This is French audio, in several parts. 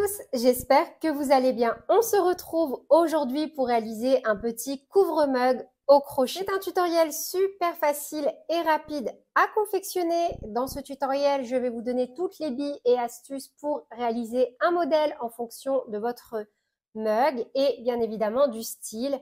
tous, j'espère que vous allez bien. On se retrouve aujourd'hui pour réaliser un petit couvre-mug au crochet. C'est un tutoriel super facile et rapide à confectionner. Dans ce tutoriel, je vais vous donner toutes les billes et astuces pour réaliser un modèle en fonction de votre mug et bien évidemment du style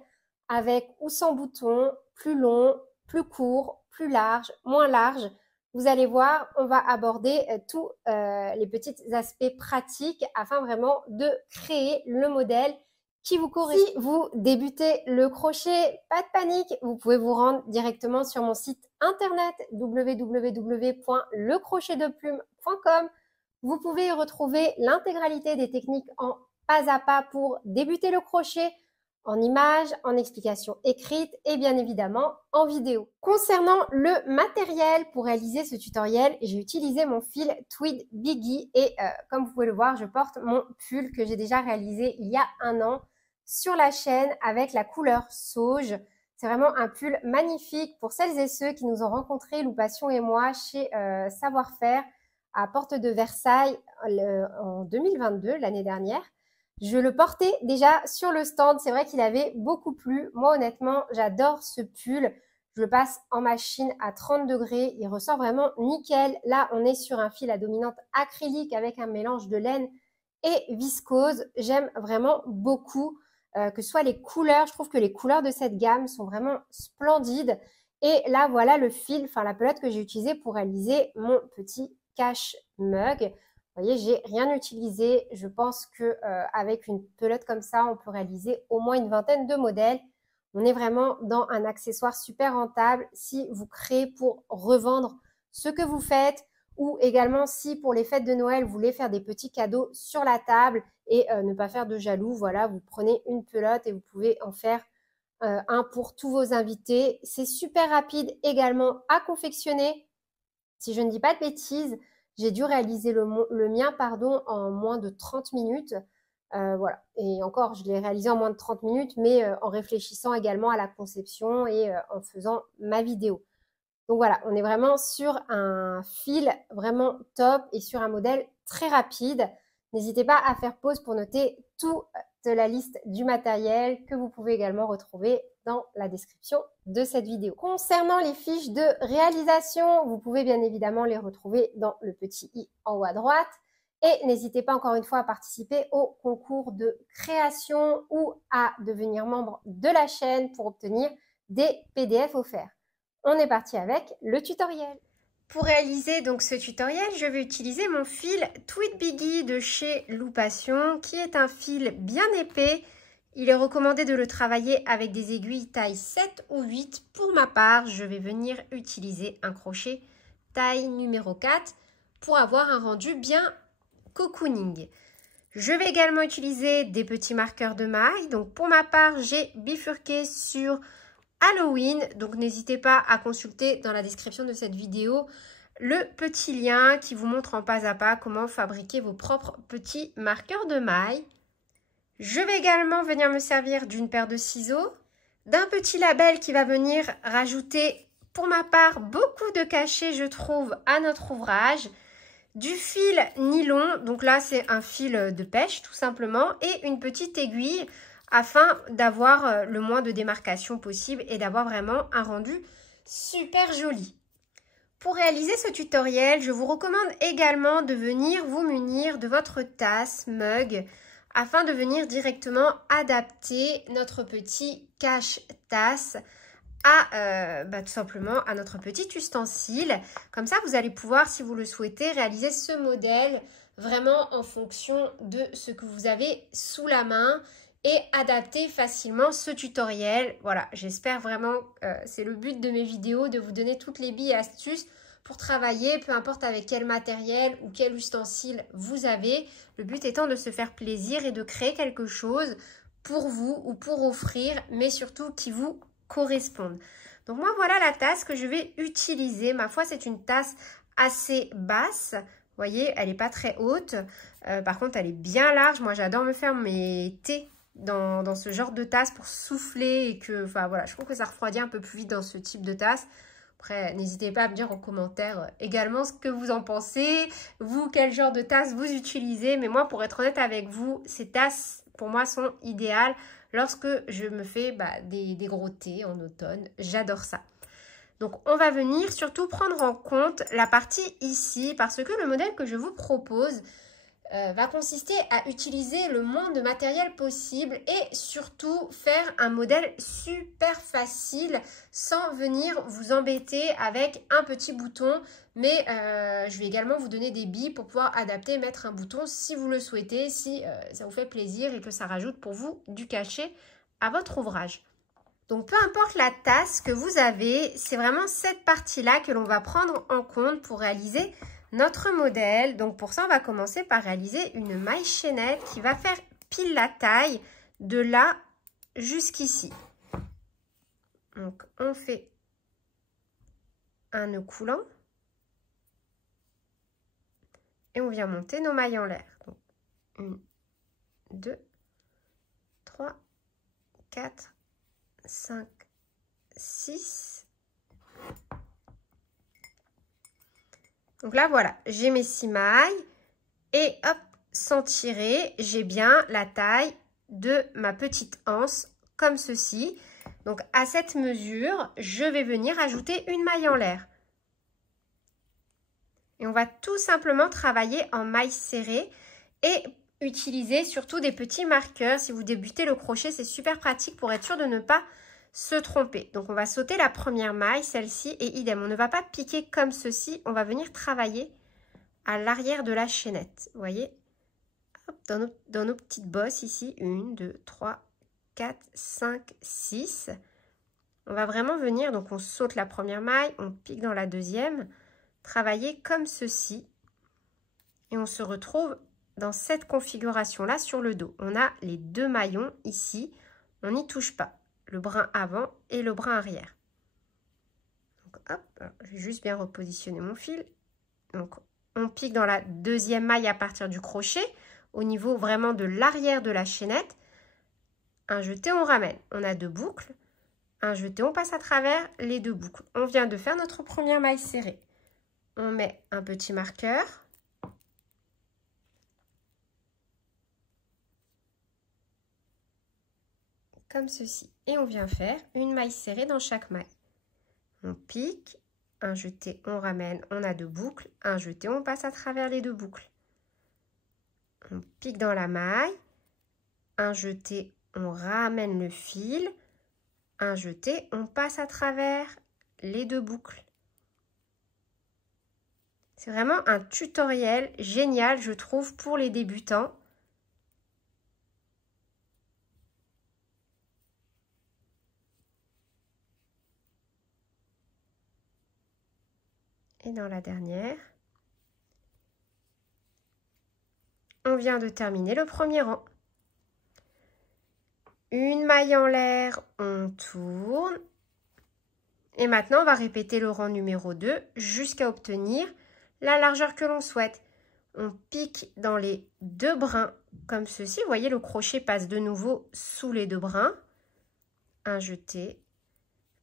avec ou sans bouton, plus long, plus court, plus large, moins large. Vous allez voir, on va aborder tous les petits aspects pratiques afin vraiment de créer le modèle qui vous correspond. Si vous débutez le crochet, pas de panique, vous pouvez vous rendre directement sur mon site internet www.lecrochetdeplume.com. Vous pouvez y retrouver l'intégralité des techniques en pas à pas pour débuter le crochet, en images, en explications écrites et bien évidemment en vidéo. Concernant le matériel pour réaliser ce tutoriel, j'ai utilisé mon fil Tweed Biggie et comme vous pouvez le voir, je porte mon pull que j'ai déjà réalisé il y a un an sur la chaîne avec la couleur sauge. C'est vraiment un pull magnifique pour celles et ceux qui nous ont rencontrés, Lou Passion et moi, chez Savoir-Faire à Porte de Versailles en 2022, l'année dernière. Je le portais déjà sur le stand. C'est vrai qu'il avait beaucoup plu. Moi, honnêtement, j'adore ce pull. Je le passe en machine à 30 degrés. Il ressort vraiment nickel. Là, on est sur un fil à dominante acrylique avec un mélange de laine et viscose. J'aime vraiment beaucoup que ce soit les couleurs. Je trouve que les couleurs de cette gamme sont vraiment splendides. Et là, voilà le fil, enfin la pelote que j'ai utilisée pour réaliser mon petit cache mug. Vous voyez, j'ai rien utilisé. Je pense que avec une pelote comme ça, on peut réaliser au moins une vingtaine de modèles. On est vraiment dans un accessoire super rentable si vous créez pour revendre ce que vous faites ou également si pour les fêtes de Noël, vous voulez faire des petits cadeaux sur la table et ne pas faire de jaloux. Voilà, vous prenez une pelote et vous pouvez en faire un pour tous vos invités. C'est super rapide également à confectionner. Si je ne dis pas de bêtises, j'ai dû réaliser le mien en moins de 30 minutes. Voilà. Et encore, je l'ai réalisé en moins de 30 minutes, mais en réfléchissant également à la conception et en faisant ma vidéo. Donc voilà, on est vraiment sur un fil vraiment top et sur un modèle très rapide. N'hésitez pas à faire pause pour noter toute la liste du matériel que vous pouvez également retrouver dans la description de cette vidéo. Concernant les fiches de réalisation, vous pouvez bien évidemment les retrouver dans le petit i en haut à droite. Et n'hésitez pas encore une fois à participer au concours de création ou à devenir membre de la chaîne pour obtenir des PDF offerts. On est parti avec le tutoriel. Pour réaliser donc ce tutoriel, je vais utiliser mon fil Tweed Biggie de chez Lou Passion, qui est un fil bien épais. Il est recommandé de le travailler avec des aiguilles taille 7 ou 8. Pour ma part, je vais venir utiliser un crochet taille numéro 4 pour avoir un rendu bien cocooning. Je vais également utiliser des petits marqueurs de maille. Donc pour ma part, j'ai bifurqué sur Halloween, donc n'hésitez pas à consulter dans la description de cette vidéo le petit lien qui vous montre en pas à pas comment fabriquer vos propres petits marqueurs de maille. Je vais également venir me servir d'une paire de ciseaux, d'un petit label qui va venir rajouter pour ma part beaucoup de cachet je trouve à notre ouvrage, du fil nylon, donc là c'est un fil de pêche tout simplement, et une petite aiguille afin d'avoir le moins de démarcation possible et d'avoir vraiment un rendu super joli. Pour réaliser ce tutoriel, je vous recommande également de venir vous munir de votre tasse, mug, afin de venir directement adapter notre petit cache-tasse à tout simplement à notre petit ustensile. Comme ça, vous allez pouvoir, si vous le souhaitez, réaliser ce modèle vraiment en fonction de ce que vous avez sous la main et adapter facilement ce tutoriel. Voilà, j'espère vraiment, c'est le but de mes vidéos, de vous donner toutes les billes et astuces pour travailler, peu importe avec quel matériel ou quel ustensile vous avez. Le but étant de se faire plaisir et de créer quelque chose pour vous ou pour offrir, mais surtout qui vous corresponde. Donc moi, voilà la tasse que je vais utiliser. Ma foi, c'est une tasse assez basse. Vous voyez, elle n'est pas très haute. Par contre, elle est bien large. Moi, j'adore me faire mes thés dans ce genre de tasse pour souffler et que, enfin voilà, je trouve que ça refroidit un peu plus vite dans ce type de tasse. Après, n'hésitez pas à me dire en commentaire également ce que vous en pensez, vous, quel genre de tasse vous utilisez. Mais moi, pour être honnête avec vous, ces tasses, pour moi, sont idéales lorsque je me fais des gros thés en automne. J'adore ça. Donc, on va venir surtout prendre en compte la partie ici, parce que le modèle que je vous propose va consister à utiliser le moins de matériel possible et surtout faire un modèle super facile sans venir vous embêter avec un petit bouton. Mais je vais également vous donner des billes pour pouvoir adapter et mettre un bouton si vous le souhaitez, si ça vous fait plaisir et que ça rajoute pour vous du cachet à votre ouvrage. Donc, peu importe la tasse que vous avez, c'est vraiment cette partie-là que l'on va prendre en compte pour réaliser notre modèle. Donc, pour ça, on va commencer par réaliser une maille chaînette qui va faire pile la taille de là jusqu'ici. Donc, on fait un nœud coulant et on vient monter nos mailles en l'air. Donc, 1, 2, 3, 4, 5, 6. Donc là, voilà, j'ai mes 6 mailles et hop, sans tirer, j'ai bien la taille de ma petite anse comme ceci. Donc à cette mesure, je vais venir ajouter une maille en l'air. Et on va tout simplement travailler en maille serrée et utiliser surtout des petits marqueurs. Si vous débutez le crochet, c'est super pratique pour être sûr de ne pas se tromper. Donc on va sauter la première maille, celle-ci, et idem, on ne va pas piquer comme ceci, on va venir travailler à l'arrière de la chaînette. Vous voyez, hop, dans nos petites bosses ici, 1, 2, 3, 4, 5, 6. On va vraiment venir, donc on saute la première maille, on pique dans la deuxième, travailler comme ceci, et on se retrouve dans cette configuration-là sur le dos. On a les deux maillons ici, on n'y touche pas. Le brin avant et le brin arrière. Donc hop, je vais juste bien repositionner mon fil. Donc on pique dans la deuxième maille à partir du crochet, au niveau vraiment de l'arrière de la chaînette. Un jeté, on ramène. On a 2 boucles. Un jeté, on passe à travers les 2 boucles. On vient de faire notre première maille serrée. On met un petit marqueur. Comme ceci. Et on vient faire une maille serrée dans chaque maille. On pique, un jeté, on ramène, on a 2 boucles, un jeté, on passe à travers les 2 boucles. On pique dans la maille, un jeté, on ramène le fil, un jeté, on passe à travers les 2 boucles. C'est vraiment un tutoriel génial, je trouve, pour les débutants. Et dans la dernière, on vient de terminer le premier rang. Une maille en l'air, on tourne. Et maintenant, on va répéter le rang numéro 2 jusqu'à obtenir la largeur que l'on souhaite. On pique dans les 2 brins comme ceci. Vous voyez, le crochet passe de nouveau sous les 2 brins. Un jeté,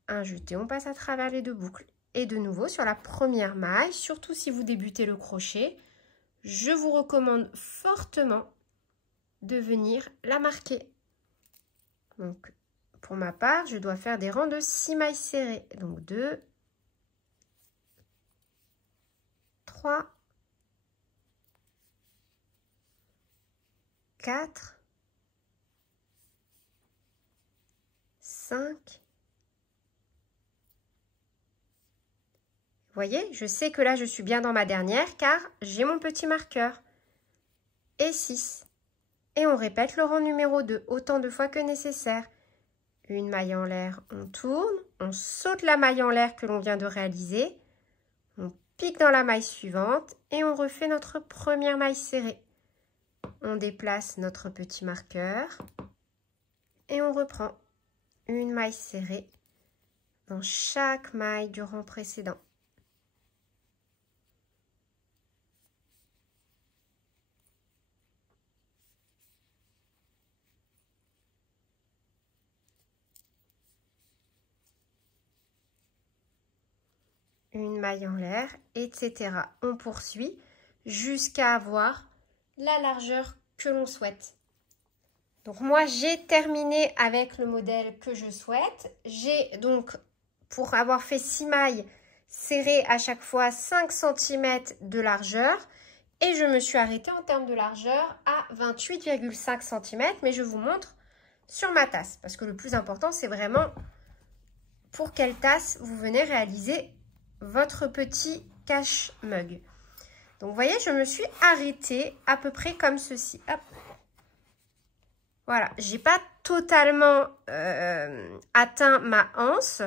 on passe à travers les 2 boucles. Et de nouveau sur la première maille, surtout si vous débutez le crochet, je vous recommande fortement de venir la marquer. Donc, pour ma part, je dois faire des rangs de 6 mailles serrées. Donc, 2, 3, 4, 5. Vous voyez, je sais que là, je suis bien dans ma dernière car j'ai mon petit marqueur. Et 6. Et on répète le rang numéro 2 autant de fois que nécessaire. Une maille en l'air, on tourne, on saute la maille en l'air que l'on vient de réaliser, on pique dans la maille suivante et on refait notre première maille serrée. On déplace notre petit marqueur et on reprend une maille serrée dans chaque maille du rang précédent. une maille en l'air, etc. On poursuit jusqu'à avoir la largeur que l'on souhaite. Donc moi, j'ai terminé avec le modèle que je souhaite. J'ai donc, pour avoir fait 6 mailles, serré à chaque fois 5 cm de largeur. Et je me suis arrêtée en termes de largeur à 28,5 cm. Mais je vous montre sur ma tasse. Parce que le plus important, c'est vraiment pour quelle tasse vous venez réaliser votre petit cache-mug. Donc, vous voyez, je me suis arrêtée à peu près comme ceci. Hop. Voilà, j'ai pas totalement atteint ma anse.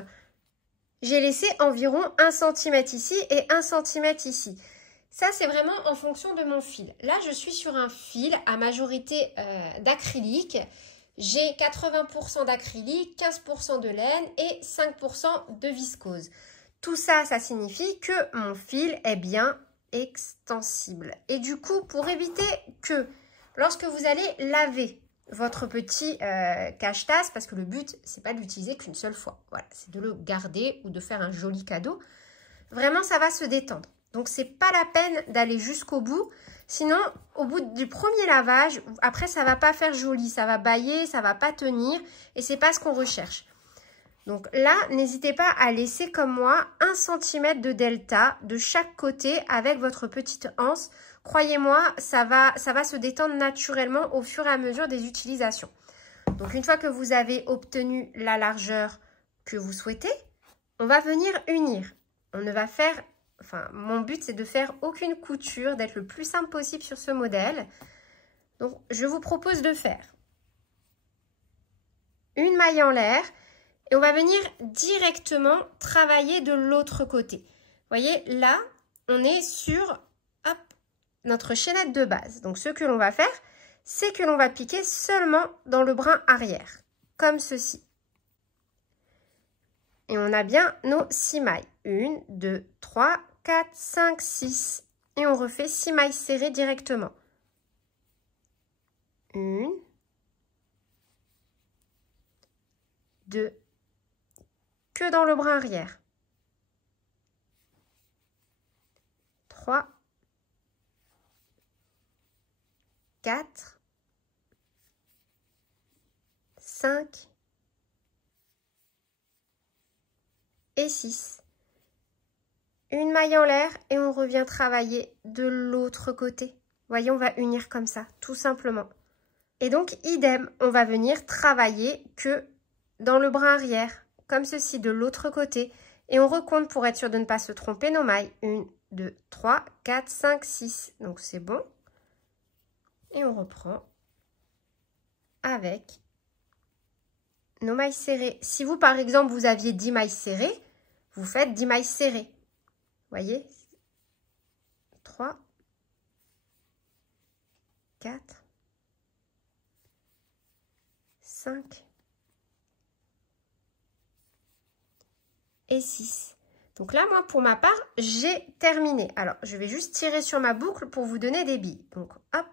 J'ai laissé environ 1 cm ici et 1 cm ici. Ça, c'est vraiment en fonction de mon fil. Là, je suis sur un fil à majorité d'acrylique. J'ai 80% d'acrylique, 15% de laine et 5% de viscose. Tout ça, ça signifie que mon fil est bien extensible. Et du coup, pour éviter que lorsque vous allez laver votre petit cache-tasse, parce que le but, c'est pas de l'utiliser qu'une seule fois. Voilà, c'est de le garder ou de faire un joli cadeau. Vraiment, ça va se détendre. Donc, c'est pas la peine d'aller jusqu'au bout. Sinon, au bout du premier lavage, après, ça va pas faire joli. Ça va bâiller, ça va pas tenir. Et c'est pas ce qu'on recherche. Donc là, n'hésitez pas à laisser comme moi 1 cm de delta de chaque côté avec votre petite anse. Croyez-moi, ça va se détendre naturellement au fur et à mesure des utilisations. Donc, une fois que vous avez obtenu la largeur que vous souhaitez, on va venir unir. On ne va faire... Enfin, mon but, c'est de faire aucune couture, d'être le plus simple possible sur ce modèle. Donc, je vous propose de faire une maille en l'air et on va venir directement travailler de l'autre côté. Vous voyez, là, on est sur hop, notre chaînette de base. Donc, ce que l'on va faire, c'est que l'on va piquer seulement dans le brin arrière, comme ceci. Et on a bien nos 6 mailles. 1, 2, 3, 4, 5, 6. Et on refait 6 mailles serrées directement. 1, 2, que dans le brin arrière. 3, 4, 5 et 6. Une maille en l'air et on revient travailler de l'autre côté. Voyez, on va unir comme ça, tout simplement. Et donc, idem, on va venir travailler que dans le brin arrière, comme ceci, de l'autre côté. Et on recompte pour être sûr de ne pas se tromper nos mailles. 1, 2, 3, 4, 5, 6. Donc, c'est bon. Et on reprend avec nos mailles serrées. Si vous, par exemple, vous aviez 10 mailles serrées, vous faites 10 mailles serrées. Voyez, 3, 4, 5 et 6. Donc là, moi, pour ma part, j'ai terminé. Alors, je vais juste tirer sur ma boucle pour vous donner des billes. Donc, hop,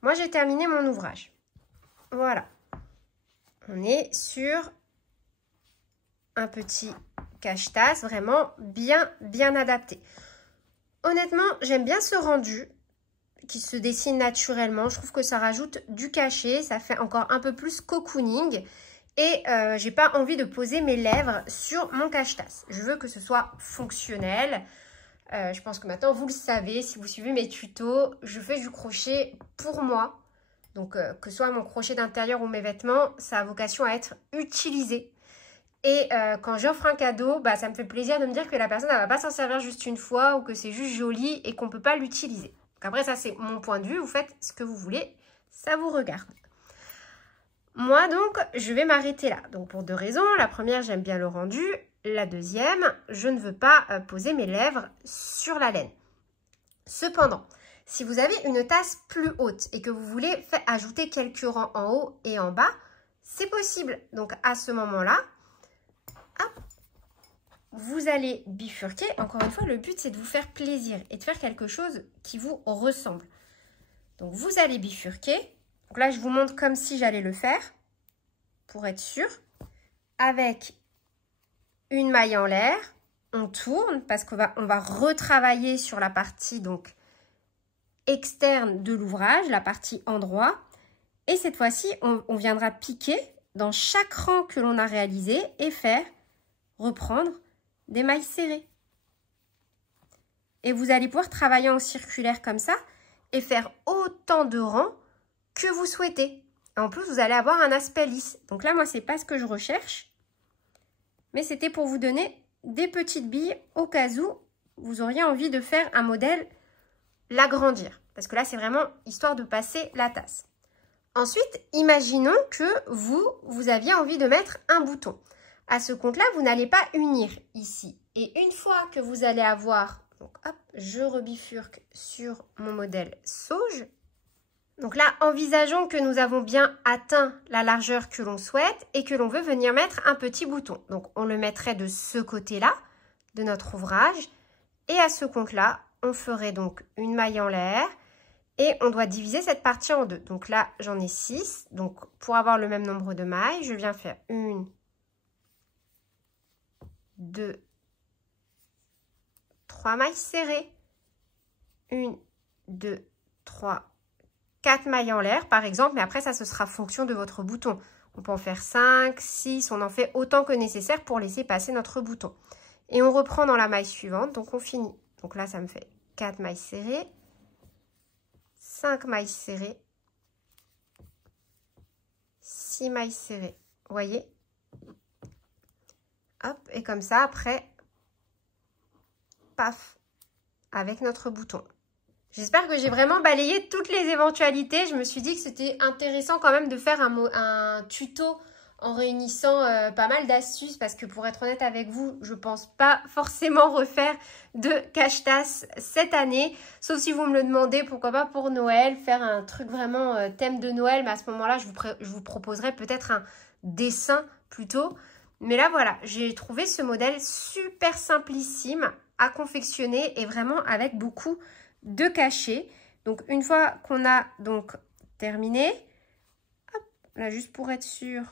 moi, j'ai terminé mon ouvrage. Voilà. On est sur un petit cache-tasse vraiment bien adapté. Honnêtement, j'aime bien ce rendu qui se dessine naturellement. Je trouve que ça rajoute du cachet, ça fait encore un peu plus cocooning et j'ai pas envie de poser mes lèvres sur mon cache-tasse. Je veux que ce soit fonctionnel. Je pense que maintenant vous le savez, si vous suivez mes tutos, je fais du crochet pour moi. Donc que ce soit mon crochet d'intérieur ou mes vêtements, ça a vocation à être utilisé. Et quand j'offre un cadeau, bah, ça me fait plaisir de me dire que la personne ne va pas s'en servir juste une fois ou que c'est juste joli et qu'on ne peut pas l'utiliser. Donc après, ça c'est mon point de vue. Vous faites ce que vous voulez, ça vous regarde. Moi donc, je vais m'arrêter là. Donc pour 2 raisons. La première, j'aime bien le rendu. La deuxième, je ne veux pas poser mes lèvres sur la laine. Cependant, si vous avez une tasse plus haute et que vous voulez ajouter quelques rangs en haut et en bas, c'est possible. Donc à ce moment-là, hop, vous allez bifurquer. Encore une fois, le but, c'est de vous faire plaisir et de faire quelque chose qui vous ressemble. Donc, vous allez bifurquer. Donc là, je vous montre comme si j'allais le faire, pour être sûr. Avec une maille en l'air, on tourne parce qu'on va retravailler sur la partie donc externe de l'ouvrage, la partie endroit. Et cette fois-ci, on viendra piquer dans chaque rang que l'on a réalisé et faire reprendre des mailles serrées. Et vous allez pouvoir travailler en circulaire comme ça et faire autant de rangs que vous souhaitez. Et en plus, vous allez avoir un aspect lisse. Donc là, moi, c'est pas ce que je recherche. Mais c'était pour vous donner des petites billes au cas où vous auriez envie de faire un modèle, l'agrandir. Parce que là, c'est vraiment histoire de passer la tasse. Ensuite, imaginons que vous aviez envie de mettre un bouton. À ce compte-là, vous n'allez pas unir ici. Et une fois que vous allez avoir... Donc, hop, je rebifurque sur mon modèle sauge. Donc là, envisageons que nous avons bien atteint la largeur que l'on souhaite et que l'on veut venir mettre un petit bouton. Donc, on le mettrait de ce côté-là de notre ouvrage. Et à ce compte-là, on ferait donc une maille en l'air et on doit diviser cette partie en deux. Donc là, j'en ai 6. Donc, pour avoir le même nombre de mailles, je viens faire 1, 2, 3 mailles serrées, 1, 2, 3, 4 mailles en l'air par exemple, mais après ça ce sera fonction de votre bouton. On peut en faire 5, 6, on en fait autant que nécessaire pour laisser passer notre bouton. Et on reprend dans la maille suivante, donc on finit. Donc là ça me fait 4 mailles serrées, 5 mailles serrées, 6 mailles serrées, vous voyez? Hop, et comme ça après... paf, avec notre bouton. J'espère que j'ai vraiment balayé toutes les éventualités. Je me suis dit que c'était intéressant quand même de faire un tuto en réunissant pas mal d'astuces parce que pour être honnête avec vous, je pense pas forcément refaire de cache-tasse cette année. Sauf si vous me le demandez, pourquoi pas pour Noël, faire un truc vraiment thème de Noël. Mais à ce moment-là, je vous proposerai peut-être un dessin plutôt. Mais là, voilà, j'ai trouvé ce modèle super simplissime à confectionner et vraiment avec beaucoup de cachets. Donc une fois qu'on a donc terminé, hop, là juste pour être sûr,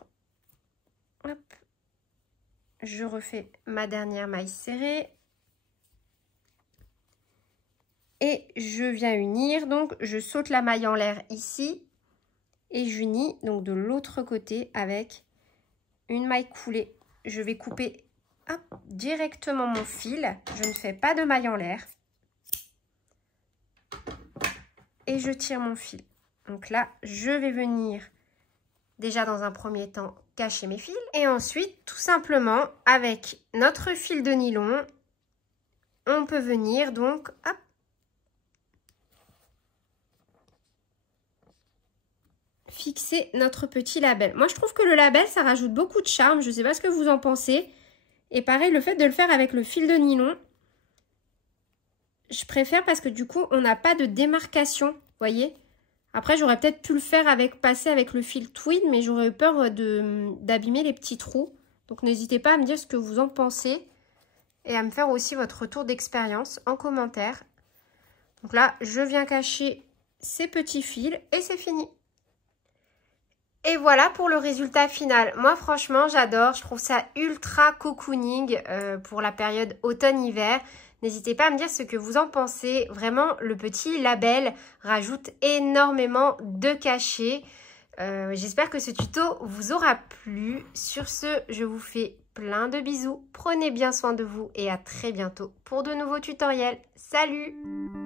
hop, je refais ma dernière maille serrée et je viens unir. Donc je saute la maille en l'air ici et j'unis donc de l'autre côté avec une maille coulée. Je vais couper hop, directement mon fil, je ne fais pas de maille en l'air et je tire mon fil. Donc là, je vais venir déjà dans un premier temps cacher mes fils et ensuite tout simplement avec notre fil de nylon, on peut venir donc hop, fixer notre petit label. Moi, je trouve que le label, ça rajoute beaucoup de charme. Je ne sais pas ce que vous en pensez. Et pareil, le fait de le faire avec le fil de nylon, je préfère parce que du coup, on n'a pas de démarcation, vous voyez. Après, j'aurais peut-être pu le faire passer avec le fil tweed, mais j'aurais eu peur d'abîmer les petits trous. Donc, n'hésitez pas à me dire ce que vous en pensez et à me faire aussi votre retour d'expérience en commentaire. Donc là, je viens cacher ces petits fils et c'est fini. Et voilà pour le résultat final. Moi, franchement, j'adore. Je trouve ça ultra cocooning pour la période automne-hiver. N'hésitez pas à me dire ce que vous en pensez. Vraiment, le petit label rajoute énormément de cachets. J'espère que ce tuto vous aura plu. Sur ce, je vous fais plein de bisous. Prenez bien soin de vous et à très bientôt pour de nouveaux tutoriels. Salut!